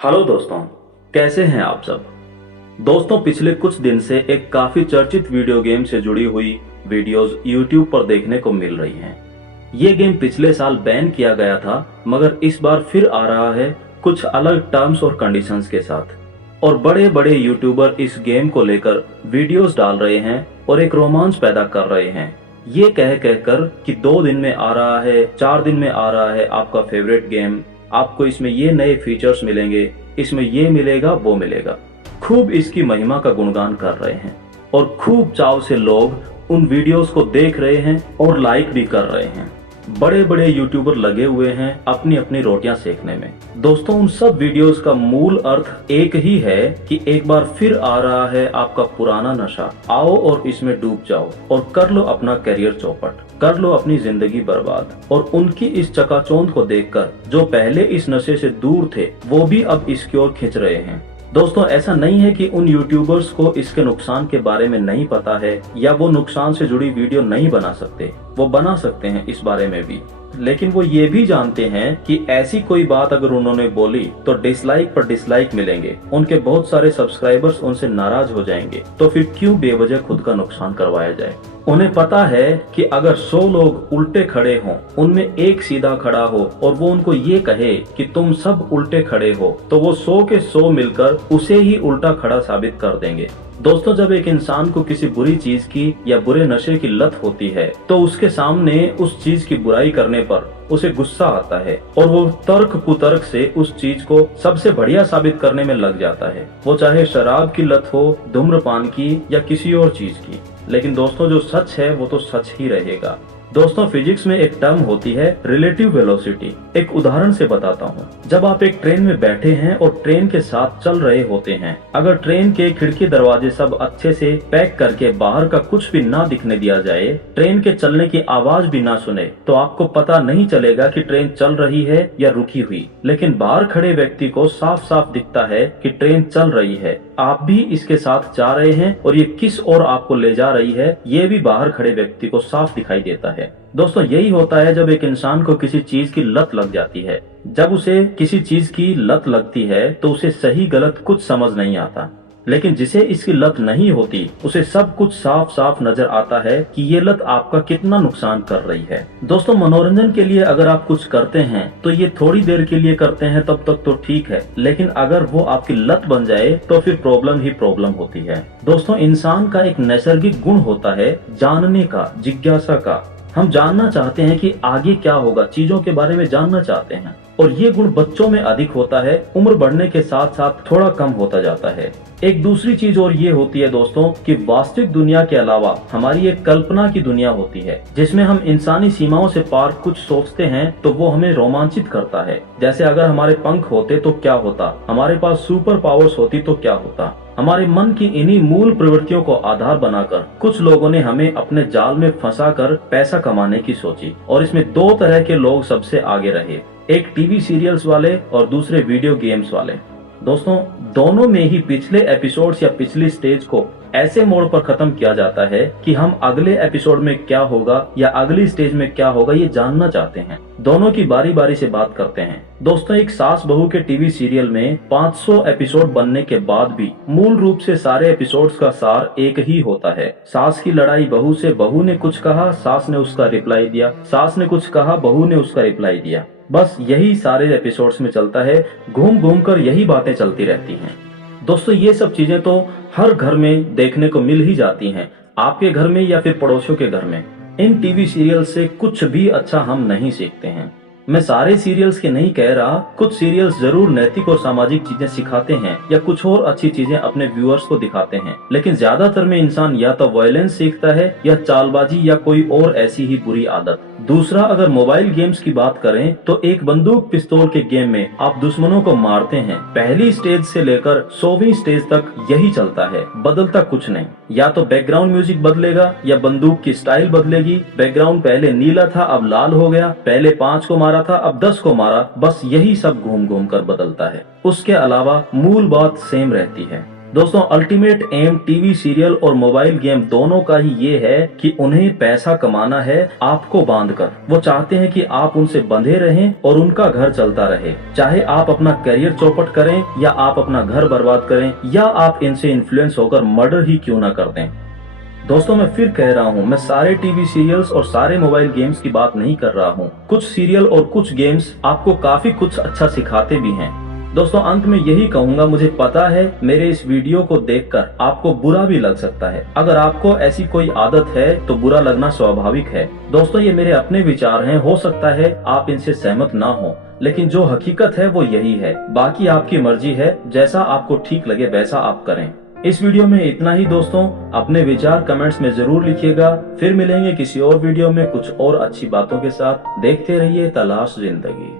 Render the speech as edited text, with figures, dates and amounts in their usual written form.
Hello दोस्तों, कैसे हैं आप सब। दोस्तों, पिछले कुछ दिन से एक काफी चर्चित वीडियो गेम से जुड़ी हुई वीडियोस YouTube पर देखने को मिल रही हैं। ये गेम पिछले साल बैन किया गया था, मगर इस बार फिर आ रहा है कुछ अलग टर्म्स और कंडीशंस के साथ। और बड़े बड़े यूट्यूबर इस गेम को लेकर वीडियोस डाल रहे हैं और एक रोमांच पैदा कर रहे हैं, ये कह कहकर कि 2 दिन में आ रहा है, 4 दिन में आ रहा है आपका फेवरेट गेम, आपको इसमें ये नए फीचर्स मिलेंगे, इसमें ये मिलेगा वो मिलेगा। खूब इसकी महिमा का गुणगान कर रहे हैं और खूब चाव से लोग उन वीडियोस को देख रहे हैं और लाइक भी कर रहे हैं। बड़े बड़े यूट्यूबर लगे हुए हैं अपनी अपनी रोटियां सेकने में। दोस्तों, उन सब वीडियोस का मूल अर्थ एक ही है कि एक बार फिर आ रहा है आपका पुराना नशा, आओ और इसमें डूब जाओ और कर लो अपना करियर चौपट, कर लो अपनी जिंदगी बर्बाद। और उनकी इस चकाचौंध को देखकर जो पहले इस नशे से दूर थे वो भी अब इसकी ओर खिंच रहे हैं। दोस्तों, ऐसा नहीं है कि उन यूट्यूबर्स को इसके नुकसान के बारे में नहीं पता है या वो नुकसान से जुड़ी वीडियो नहीं बना सकते, वो बना सकते हैं इस बारे में भी। लेकिन वो ये भी जानते हैं कि ऐसी कोई बात अगर उन्होंने बोली तो डिसलाइक पर डिसलाइक मिलेंगे, उनके बहुत सारे सब्सक्राइबर्स उनसे नाराज हो जाएंगे, तो फिर क्यों बेवजह खुद का नुकसान करवाया जाए। उन्हें पता है कि अगर 100 लोग उल्टे खड़े हों, उनमें एक सीधा खड़ा हो और वो उनको ये कहे कि तुम सब उल्टे खड़े हो, तो वो 100 के 100 मिलकर उसे ही उल्टा खड़ा साबित कर देंगे। दोस्तों, जब एक इंसान को किसी बुरी चीज की या बुरे नशे की लत होती है तो उसके सामने उस चीज की बुराई करने पर उसे गुस्सा आता है और वो तर्क कुतर्क से उस चीज को सबसे बढ़िया साबित करने में लग जाता है, वो चाहे शराब की लत हो, धूम्रपान की या किसी और चीज की। लेकिन दोस्तों, जो सच है वो तो सच ही रहेगा। दोस्तों, फिजिक्स में एक टर्म होती है रिलेटिव वेलोसिटी। एक उदाहरण से बताता हूँ। जब आप एक ट्रेन में बैठे हैं और ट्रेन के साथ चल रहे होते हैं, अगर ट्रेन के खिड़की दरवाजे सब अच्छे से पैक करके बाहर का कुछ भी ना दिखने दिया जाए, ट्रेन के चलने की आवाज भी ना सुने, तो आपको पता नहीं चलेगा कि ट्रेन चल रही है या रुकी हुई। लेकिन बाहर खड़े व्यक्ति को साफ साफ दिखता है कि ट्रेन चल रही है, आप भी इसके साथ जा रहे हैं और ये किस ओर आपको ले जा रही है ये भी बाहर खड़े व्यक्ति को साफ दिखाई देता है। दोस्तों, यही होता है जब एक इंसान को किसी चीज की लत लग जाती है। जब उसे किसी चीज की लत लगती है तो उसे सही गलत कुछ समझ नहीं आता, लेकिन जिसे इसकी लत नहीं होती उसे सब कुछ साफ साफ नजर आता है कि ये लत आपका कितना नुकसान कर रही है। दोस्तों, मनोरंजन के लिए अगर आप कुछ करते हैं तो ये थोड़ी देर के लिए करते हैं, तब तक तो ठीक है, लेकिन अगर वो आपकी लत बन जाए तो फिर प्रॉब्लम ही प्रॉब्लम होती है। दोस्तों, इंसान का एक नैसर्गिक गुण होता है जानने का, जिज्ञासा का। हम जानना चाहते हैं कि आगे क्या होगा, चीजों के बारे में जानना चाहते हैं, और ये गुण बच्चों में अधिक होता है, उम्र बढ़ने के साथ साथ थोड़ा कम होता जाता है। एक दूसरी चीज और ये होती है दोस्तों कि वास्तविक दुनिया के अलावा हमारी एक कल्पना की दुनिया होती है, जिसमें हम इंसानी सीमाओं से पार कुछ सोचते हैं तो वो हमें रोमांचित करता है। जैसे अगर हमारे पंख होते तो क्या होता, हमारे पास सुपर पावर्स होती तो क्या होता। हमारे मन की इन्हीं मूल प्रवृत्तियों को आधार बनाकर कुछ लोगों ने हमें अपने जाल में फंसाकर पैसा कमाने की सोची, और इसमें 2 तरह के लोग सबसे आगे रहे, एक टीवी सीरियल्स वाले और दूसरे वीडियो गेम्स वाले। दोस्तों, दोनों में ही पिछले एपिसोड्स या पिछली स्टेज को ऐसे मोड़ पर खत्म किया जाता है कि हम अगले एपिसोड में क्या होगा या अगली स्टेज में क्या होगा ये जानना चाहते हैं। दोनों की बारी बारी से बात करते हैं। दोस्तों, एक सास बहू के टीवी सीरियल में 500 एपिसोड बनने के बाद भी मूल रूप से सारे एपिसोड्स का सार एक ही होता है। सास की लड़ाई बहू से, बहू ने कुछ कहा, सास ने उसका रिप्लाई दिया, सास ने कुछ कहा, बहू ने उसका रिप्लाई दिया। बस यही सारे एपिसोड्स में चलता है, घूम घूम कर यही बातें चलती रहती हैं। दोस्तों, ये सब चीजें तो हर घर में देखने को मिल ही जाती हैं, आपके घर में या फिर पड़ोसियों के घर में। इन टीवी सीरियल से कुछ भी अच्छा हम नहीं सीखते हैं। मैं सारे सीरियल्स के नहीं कह रहा, कुछ सीरियल्स जरूर नैतिक और सामाजिक चीजें सिखाते हैं या कुछ और अच्छी चीजें अपने व्यूअर्स को दिखाते हैं, लेकिन ज्यादातर में इंसान या तो वायलेंस सीखता है या चालबाजी या कोई और ऐसी ही बुरी आदत। दूसरा, अगर मोबाइल गेम्स की बात करें तो एक बंदूक पिस्तौल के गेम में आप दुश्मनों को मारते हैं। पहली स्टेज से लेकर 100वीं स्टेज तक यही चलता है, बदलता कुछ नहीं। या तो बैकग्राउंड म्यूजिक बदलेगा या बंदूक की स्टाइल बदलेगी। बैकग्राउंड पहले नीला था अब लाल हो गया, पहले 5 को मारा था अब 10 को मारा, बस यही सब घूम घूम कर बदलता है। उसके अलावा मूल बात सेम रहती है। दोस्तों अल्टीमेट एम टीवी सीरियल और मोबाइल गेम दोनों का ही ये है कि उन्हें पैसा कमाना है आपको बांधकर। वो चाहते हैं कि आप उनसे बंधे रहें और उनका घर चलता रहे, चाहे आप अपना करियर चौपट करें या आप अपना घर बर्बाद करें या आप इनसे इन्फ्लुएंस होकर मर्डर ही क्यों न कर दें। दोस्तों मैं फिर कह रहा हूँ, मैं सारे टीवी सीरियल्स और सारे मोबाइल गेम्स की बात नहीं कर रहा हूँ। कुछ सीरियल और कुछ गेम्स आपको काफी कुछ अच्छा सिखाते भी हैं। दोस्तों अंत में यही कहूंगा, मुझे पता है मेरे इस वीडियो को देखकर आपको बुरा भी लग सकता है। अगर आपको ऐसी कोई आदत है तो बुरा लगना स्वाभाविक है। दोस्तों ये मेरे अपने विचार हैं, हो सकता है आप इनसे सहमत ना हो, लेकिन जो हकीकत है वो यही है। बाकी आपकी मर्जी है, जैसा आपको ठीक लगे वैसा आप करें। इस वीडियो में इतना ही दोस्तों, अपने विचार कमेंट्स में जरूर लिखिएगा। फिर मिलेंगे किसी और वीडियो में कुछ और अच्छी बातों के साथ। देखते रहिए तलाश जिंदगी।